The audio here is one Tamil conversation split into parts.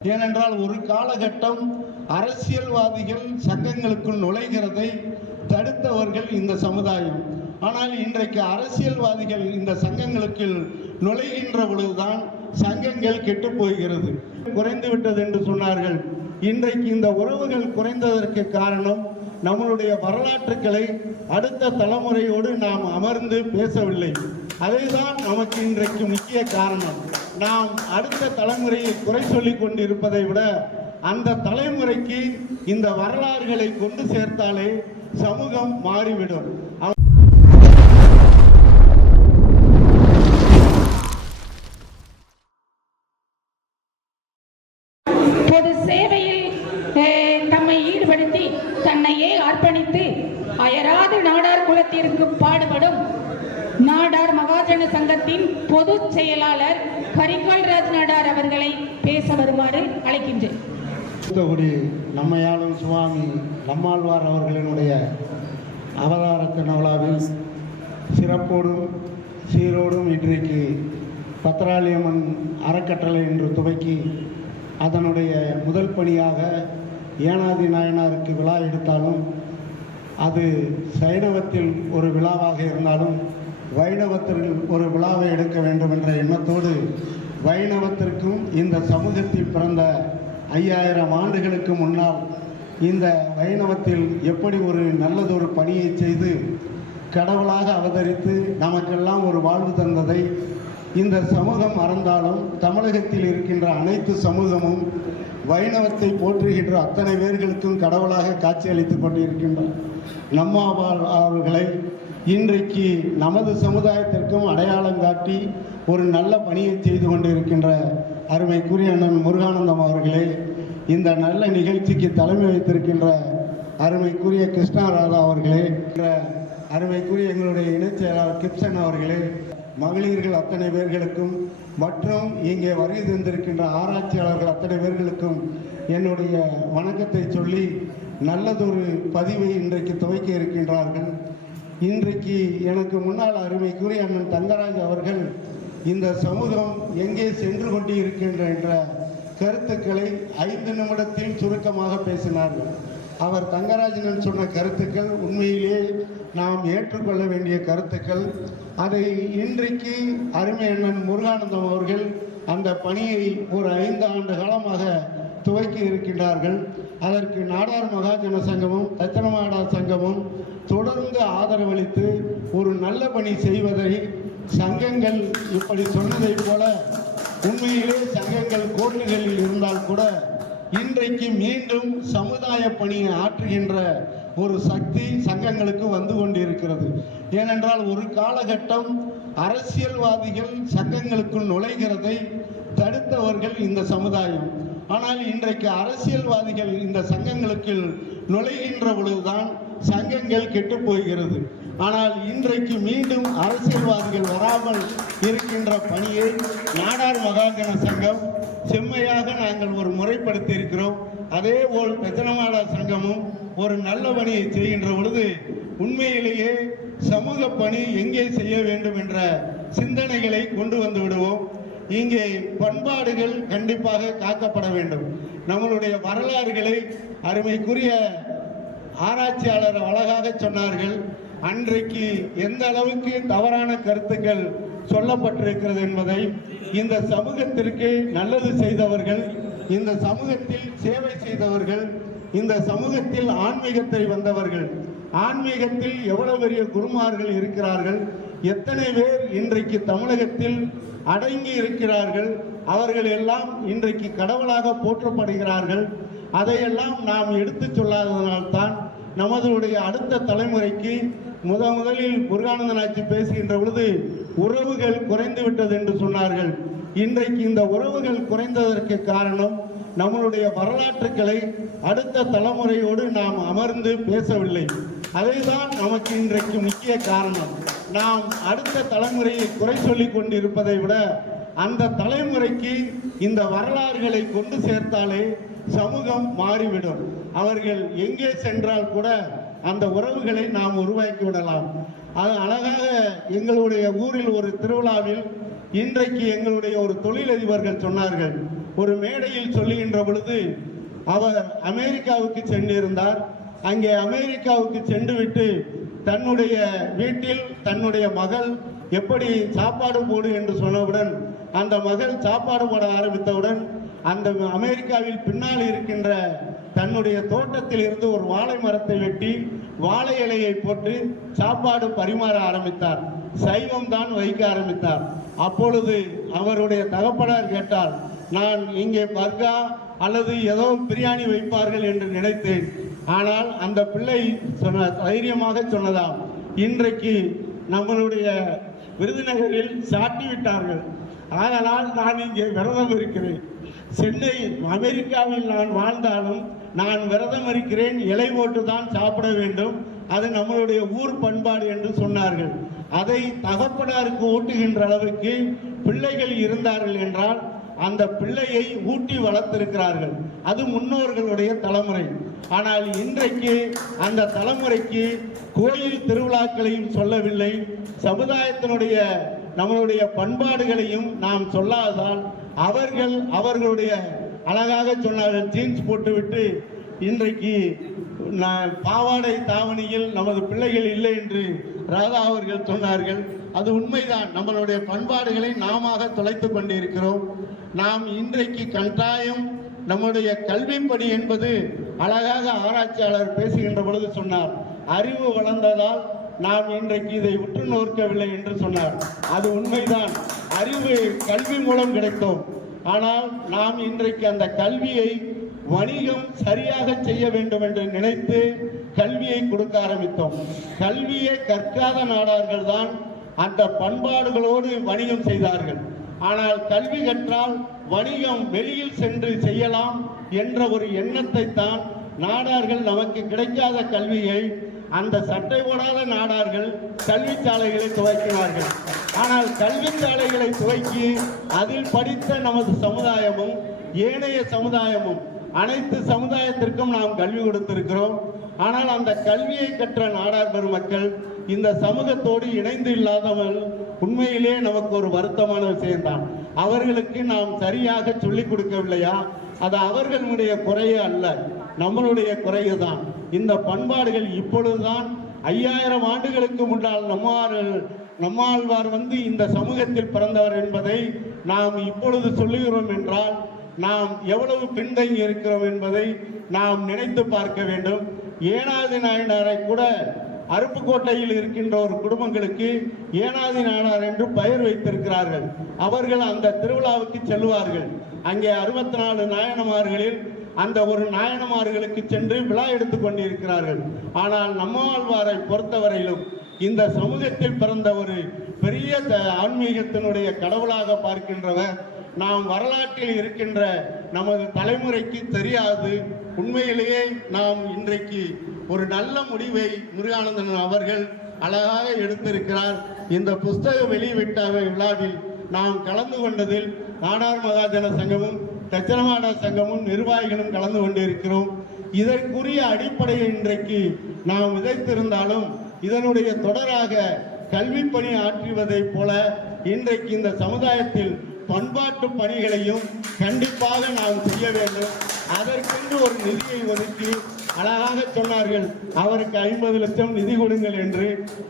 ஏனென்றால் ஒரு காலகட்டம் அரசியல்வாதிகள் சங்கங்களுக்குள் நுழைகிறதை தடுத்தவர்கள் இந்த சமுதாயம். ஆனால் இன்றைக்கு அரசியல்வாதிகள் இந்த சங்கங்களுக்கு நுழைகின்ற பொழுதுதான் சங்கங்கள் கெட்டு போகிறது. குறைந்து விட்டது என்று சொன்னார்கள். இன்றைக்கு இந்த உறவுகள் குறைந்ததற்கு காரணம் நம்மளுடைய வரலாற்றுக்களை அடுத்த தலைமுறையோடு நாம் அமர்ந்து பேசவில்லை. அதுதான் நமக்கு இன்றைக்கு முக்கிய காரணம். நாம் அடுத்த தலைமுறையை குறை சொல்லிக் கொண்டிருப்பதை விட அந்த தலைமுறைக்கு இந்த வரலாறுகளை கொண்டு சேர்த்தாலே சமூகம் மாறிவிடும். சேவை அர்ப்பணித்து அயராது நாடார் குலத்திற்கு பாடுபடும் நாடார் மகாஜன சங்கத்தின் பொது செயலாளர் கரிகால் ராஜ் நாடார் அவர்களை பேச வருமாறு அழைக்கின்றேன். தூத்துக்குடி நம்மையாளும் சுவாமி நம்மாழ்வார் அவர்களினுடைய அவதார திருவிழாவில் சிறப்போடும் சீரோடும் இன்றைக்கு பத்ராலியம்மன் அறக்கட்டளை என்று துவக்கி அதனுடைய முதல் பணியாக ஏனாதி நாயனாருக்கு விழா எடுத்தாலும் அது சைனவத்தில் ஒரு விழாவாக இருந்தாலும் வைணவத்தில் ஒரு விழாவை எடுக்க வேண்டும் என்ற எண்ணத்தோடு வைணவத்திற்கும் இந்த சமூகத்தில் பிறந்த ஐயாயிரம் ஆண்டுகளுக்கு முன்னால் இந்த வைணவத்தில் எப்படி ஒரு நல்லதொரு பணியை செய்து கடவுளாக அவதரித்து நமக்கெல்லாம் ஒரு வாழ்வு தந்ததை இந்த சமூகம் மறந்தாலும் தமிழகத்தில் இருக்கின்ற அனைத்து சமூகமும் வைணவத்தை போற்றுகின்ற அத்தனை பேர்களுக்கும் கடவுளாக காட்சியளித்துக் கொண்டிருக்கின்றார் நம்மாவால் அவர்களை இன்றைக்கு நமது சமுதாயத்திற்கும் அடையாளம் காட்டி ஒரு நல்ல பணியை செய்து கொண்டிருக்கின்ற அருமைக்குரிய அண்ணன் முருகானந்தம் அவர்களே இந்த நல்ல நிகழ்ச்சிக்கு தலைமை வைத்திருக்கின்ற அருமைக்குரிய கிருஷ்ணா ராதா அவர்களே என்ற அருமைக்குரிய எங்களுடைய இணைச் செயலாளர் கிப்சன் அவர்களே மகளிர்கள் அத்தனை பேர்களுக்கும் மற்றும் இங்கே வருகை தந்திருக்கின்ற ஆராய்ச்சியாளர்கள் அத்தனை பேர்களுக்கும் என்னுடைய வணக்கத்தை சொல்லி நல்லதொரு பதிவை இன்றைக்கு துவக்க இருக்கின்றார்கள். இன்றைக்கு எனக்கு முன்னால் அருமைக்குரிய அண்ணன் தங்கராஜ் அவர்கள் இந்த சமூகம் எங்கே சென்று கொண்டு இருக்கின்ற என்ற கருத்துக்களை ஐந்து நிமிடத்தில் சுருக்கமாக பேசினார்கள். அவர் தங்கராஜன் சொன்ன கருத்துக்கள் உண்மையிலே நாம் ஏற்றுக்கொள்ள வேண்டிய கருத்துக்கள். அதை இன்றைக்கு அருமை அண்ணன் முருகானந்தம் அவர்கள் அந்த பணியை ஒரு ஐந்து ஆண்டு காலமாக துவக்கி இருக்கின்றார்கள். அதற்கு நாடார் மகாஜன சங்கமும் தத்தனமாடா சங்கமும் தொடர்ந்து ஆதரவளித்து ஒரு நல்ல பணி செய்வதை சங்கங்கள் இப்படி சொன்னதைப் போல உண்மையிலே சங்கங்கள் கோர்ட்டுகளில் இருந்தால் கூட இன்றைக்கு மீண்டும் சமுதாய பணியை ஆற்றுகின்ற ஒரு சக்தி சங்கங்களுக்கு வந்து கொண்டிருக்கிறது. ஏனென்றால் ஒரு காலகட்டம் அரசியல்வாதிகள் சங்கங்களுக்குள் நுழைகிறதை தடுத்தவர்கள் இந்த சமுதாயம். ஆனால் இன்றைக்கு அரசியல்வாதிகள் இந்த சங்கங்களுக்கு நுழைகின்ற பொழுதுதான் சங்கங்கள் கெட்டுப்போகிறது ஆனால் இன்றைக்கு மீண்டும் அரசியல்வாதிகள் வராமல் இருக்கின்ற பணியை நாடார் மகாஜன சங்கம் செம்மையாக நாங்கள் ஒரு முறைப்படுத்தி இருக்கிறோம். அதே போல் ரத்தனமாடா சங்கமும் ஒரு நல்ல பணியை செய்கின்ற பொழுது உண்மையிலேயே சமூக பணி எங்கே செய்ய வேண்டும் என்ற சிந்தனைகளை கொண்டு வந்து விடுவோம். இங்கே பண்பாடுகள் கண்டிப்பாக காக்கப்பட வேண்டும். நம்மளுடைய வரலாறுகளை அருமைக்குரிய ஆராய்ச்சியாளர் அழகாக சொன்னார்கள். அன்றைக்கு எந்த அளவுக்கு தவறான கருத்துக்கள் சொல்லப்பட்டிருக்கிறது என்பதை இந்த சமூகத்திற்கு நல்லது செய்தவர்கள் இந்த சமூகத்தில் சேவை செய்தவர்கள் இந்த சமூகத்தில் ஆன்மீகத்தை வந்தவர்கள் ஆன்மீகத்தில் எவ்வளவு பெரிய குருமார்கள் இருக்கிறார்கள் எத்தனை பேர் இன்றைக்கு தமிழகத்தில் அடங்கி இருக்கிறார்கள் அவர்கள் எல்லாம் இன்றைக்கு கடவுளாக போற்றப்படுகிறார்கள் அதையெல்லாம் நாம் எடுத்துச் சொல்லாததனால்தான் நமதுடைய அடுத்த தலைமுறைக்கு முத முதலில் முருகானந்தனாச்சி பேசுகின்ற பொழுது உறவுகள் குறைந்து விட்டது என்று சொன்னார்கள். இன்றைக்கு இந்த உறவுகள் குறைந்ததற்கு காரணம் நம்மளுடைய வரலாற்றுக்களை அடுத்த தலைமுறையோடு நாம் அமர்ந்து பேசவில்லை. அதுதான் நமக்கு இன்றைக்கு முக்கிய காரணம். நாம் அடுத்த தலைமுறையை குறை சொல்லிக் கொண்டிருப்பதை விட அந்த தலைமுறைக்கு இந்த வரலாறுகளை கொண்டு சேர்த்தாலே சமூகம் மாறிவிடும். அவர்கள் எங்கே சென்றால் கூட அந்த உறவுகளை நாம் உருவாக்கி விடலாம். அது அழகாக எங்களுடைய ஊரில் ஒரு திருவிழாவில் இன்றைக்கு எங்களுடைய ஒரு தொழிலதிபர்கள் சொன்னார்கள். ஒரு மேடையில் சொல்லுகின்ற பொழுது அவர் அமெரிக்காவுக்கு சென்றிருந்தார். அங்கே அமெரிக்காவுக்கு சென்றுவிட்டு தன்னுடைய வீட்டில் தன்னுடைய மகள் எப்படி சாப்பாடு போடு என்று சொன்னவுடன் அந்த மகள் சாப்பாடு போட ஆரம்பித்தவுடன் அந்த அமெரிக்காவில் பின்னால் இருக்கின்ற தன்னுடைய தோட்டத்தில் இருந்து ஒரு வாழை மரத்தை வெட்டி வாழை இலையை போட்டு சாப்பாடு பரிமாற ஆரம்பித்தார். சைவம் தான் வைக்க ஆரம்பித்தார். அப்பொழுது அவருடைய தகப்பனார் கேட்டார் நான் இங்கே பர்கா அல்லது ஏதோ பிரியாணி வைப்பார்கள் என்று நினைத்தேன். ஆனால் அந்த பிள்ளை சொன்ன தைரியமாக சொன்னதாம் இன்றைக்கு நம்மளுடைய விருதுநகரில் சாட்டி விட்டார்கள். ஆதலால் நான் இங்கே விரதம் இருக்கிறேன். சென்னை அமெரிக்காவில் நான் வாழ்ந்தாலும் நான் விரதம் இருக்கிறேன் இலை போட்டு தான் சாப்பிட வேண்டும். அது நம்மளுடைய ஊர் பண்பாடு என்று சொன்னார்கள். அதை தகப்பனாருக்கு ஊட்டுகின்ற அளவுக்கு பிள்ளைகள் இருந்தார்கள் என்றால் அந்த பிள்ளையை ஊட்டி வளர்த்திருக்கிறார்கள். அது முன்னோர்களுடைய தலைமுறை. ஆனால் இன்றைக்கு அந்த தலைமுறைக்கு கோயில் திருவிழாக்களையும் சொல்லவில்லை. சமுதாயத்தினுடைய நம்மளுடைய பண்பாடுகளையும் நாம் சொல்லாததால் அவர்கள் அவர்களுடைய அழகாக சொன்னார்கள் ஜீன்ஸ் போட்டுவிட்டு இன்றைக்கு நான் பாவாடை தாவணியில் நமது பிள்ளைகள் இல்லை என்று ராதா அவர்கள் சொன்னார்கள். அது உண்மைதான். நம்மளுடைய பண்பாடுகளை நாம தொலைத்துக் கொண்டிருக்கிறோம். நாம் இன்றைக்கு கட்டாயம் நம்முடைய கல்விப்படி என்பது அழகாக ஆராய்ச்சியாளர் பேசுகின்ற பொழுது சொன்னார். அறிவு வளர்ந்ததால் நாம் இன்றைக்கு இதை உற்று நோக்கவில்லை என்று சொன்னார். அது உண்மைதான். அறிவு கல்வி மூலம் கிடைத்தோம். ஆனால் நாம் இன்றைக்கு அந்த கல்வியை வணிகம் சரியாக செய்ய வேண்டும் என்று நினைத்து கல்வியை கொடுக்க ஆரம்பித்தோம். கல்வியை கற்காத நாடார்கள் தான் அந்த பண்பாடுகளோடு வணிகம் செய்தார்கள். ஆனால் கல்வி கற்றால் வணிகம் வெளியில் சென்று செய்யலாம் என்ற ஒரு எண்ணத்தை தான் நாடார்கள் நமக்கு கிடைக்காத கல்வியை அந்த சட்டை போடாத நாடார்கள் கல்வி சாலைகளை துவக்கினார்கள். ஆனால் கல்விச்சாலைகளை துவக்கி அதில் படித்த நமது சமுதாயமும் ஏனைய சமுதாயமும் அனைத்து சமுதாயத்திற்கும் நாம் கல்வி கொடுத்திருக்கிறோம். ஆனால் அந்த கல்வியை கற்ற நாடார் பெருமக்கள் இந்த சமூகத்தோடு இணைந்து இல்லாதவர்கள் உண்மையிலே நமக்கு ஒரு வருத்தமான விஷயம்தான் அவர்களுக்கு நாம் சரியாக சொல்லிக் கொடுக்கவில்லையா? அது அவர்களுடைய குறையே அல்ல நம்மளுடைய குறையுதான். இந்த பண்பாடுகள் இப்பொழுதுதான் ஐயாயிரம் ஆண்டுகளுக்கு முன்னால் நம்மார்கள் நம்மாழ்வார் வந்து இந்த சமூகத்தில் பிறந்தவர் என்பதை நாம் இப்பொழுது சொல்லுகிறோம் என்றால் நாம் எவ்வளவு பின்தங்கி இருக்கிறோம் என்பதை நாம் நினைத்து பார்க்க வேண்டும். ஏனாதி நாயனாரை கூட அருப்புக்கோட்டையில் இருக்கின்ற ஒரு குடும்பங்களுக்கு ஏனாதி நாடார் என்று பெயர் வைத்திருக்கிறார்கள். அவர்கள் அந்த திருவிழாவுக்கு செல்வார்கள் அங்கே அறுபத்தி நாலு நாயனமார்களில் அந்த ஒரு நாயனமார்களுக்கு சென்று விழா எடுத்து கொண்டிருக்கிறார்கள். ஆனால் நம்மாழ்வாரை பொறுத்தவரையிலும் இந்த சமூகத்தில் பிறந்த ஒரு பெரிய ஆன்மீகத்தினுடைய கடவுளாக பார்க்கின்றவர் நாம் வரலாற்றில் இருக்கின்ற நமது தலைமுறைக்கு தெரியாது. உண்மையிலேயே நாம் இன்றைக்கு ஒரு நல்ல முடிவை முருகானந்தன் அவர்கள் அழகாக எடுத்திருக்கிறார். இந்த புஸ்தக வெளியிட்ட விழாவில் நாம் கலந்து கொண்டதில் நாடார் மகாஜன சங்கமும் தச்சனமாடா சங்கமும் நிர்வாகிகளும் கலந்து கொண்டிருக்கிறோம். இதற்குரிய அடிப்படையை இன்றைக்கு நாம் விதைத்திருந்தாலும் இதனுடைய தொடராக கல்வி பணி ஆற்றுவதைப் போல இன்றைக்கு இந்த சமுதாயத்தில் பண்பாட்டு பணிகளையும் கண்டிப்பாக நாம் செய்ய வேண்டும். அதற்கென்று ஒரு நிதியை ஒதுக்கி அழகாக சொன்னார்கள். அவருக்கு ஐம்பது லட்சம் நிதி கொடுங்கள் என்று.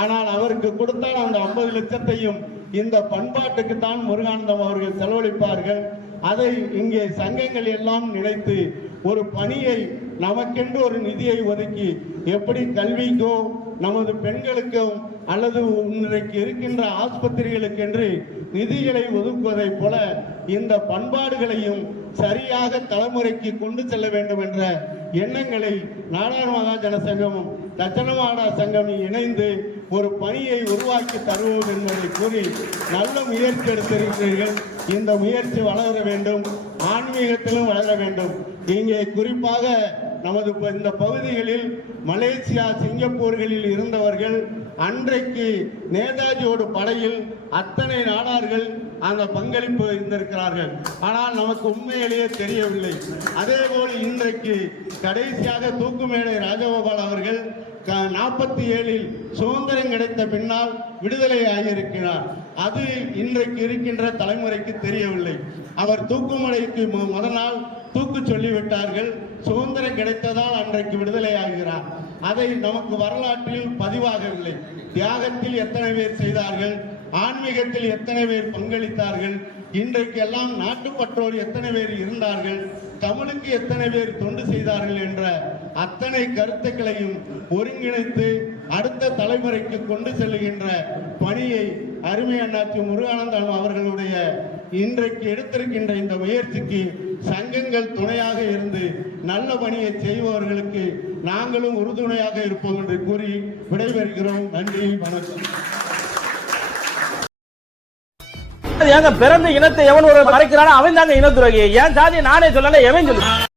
ஆனால் அவருக்கு கொடுத்தால் அந்த ஐம்பது லட்சத்தையும் இந்த பண்பாட்டுக்கு தான் முருகானந்தம் அவர்கள் செலவழிப்பார்கள். அதை இங்கே சங்கங்கள் எல்லாம் நினைத்து ஒரு பணியை நமக்கென்று ஒரு நிதியை ஒதுக்கி எப்படி கல்விக்கோ நமது பெண்களுக்கும் அல்லது இன்றைக்கு இருக்கின்ற ஆஸ்பத்திரிகளுக்கென்று நிதிகளை ஒதுக்குவதைப் போல இந்த பண்பாடுகளையும் சரியாக தலைமுறைக்கு கொண்டு செல்ல வேண்டும் என்ற எண்ணங்களை நாடார் மகாஜன தச்சனமாடா சங்கமும் இணைந்து ஒரு பணியை உருவாக்கி தருவோம் என்பதை கூறி நல்ல முயற்சி எடுத்திருக்கிறீர்கள். இந்த முயற்சி வளர வேண்டும். ஆன்மீகத்திலும் வளர வேண்டும். இங்கே குறிப்பாக நமது ப- இந்த பகுதிகளில் மலேசியா சிங்கப்பூர்களில் இருந்தவர்கள் அன்றைக்கு நேதாஜியோட படையில் அத்தனை நாடார்கள் அந்த பங்களிப்பு இருந்திருக்கிறார்கள். ஆனால் நமக்கு உண்மையிலேயே தெரியவில்லை. அதேபோல் இன்றைக்கு கடைசியாக தூக்குமேடை ராஜகோபால் அவர்கள் நாற்பத்தி ஏழில் சுதந்திரம் கிடைத்த பின்னால் விடுதலை ஆகியிருக்கிறார். அது இன்றைக்கு இருக்கின்ற தலைமுறைக்கு தெரியவில்லை. அவர் தூக்குமலைக்கு முத நாள் தூக்கு சொல்லிவிட்டார்கள். சுதந்திரம் கிடைத்ததால் அன்றைக்கு விடுதலை ஆகிறார். அதை நமக்கு வரலாற்றில் பதிவாகவில்லை. தியாகத்தில் எத்தனை பேர் செய்தார்கள்? ஆன்மீகத்தில் எத்தனை பேர் பங்களித்தார்கள்? இன்றைக்கு எல்லாம் நாட்டுப்பற்றோர் எத்தனை பேர் இருந்தார்கள்? தமிழுக்கு எத்தனை பேர் தொண்டு செய்தார்கள் என்ற அத்தனை கருத்துக்களையும் ஒருங்கிணைத்து அடுத்த தலைமுறைக்கு கொண்டு செல்லுகின்ற பணியை அருமை அண்ணாச்சி முருகானந்தம் அவர்களுடைய இன்றைக்கு எடுத்திருக்கின்ற இந்த முயற்சிக்கு சங்கங்கள் துணையாக இருந்து நல்ல பணியை செய்பவர்களுக்கு நாங்களும் உறுதுணையாக இருப்போம் என்று கூறி விடைபெறுகிறோம். நன்றி வணக்கம். ஏங்க பிறந்த இனத்தை எவன் ஒரு மறைக்கிறானோ அவன் தாங்க இனத்துறகி என் சாதியை நானே சொல்லல எவன் சொல்லு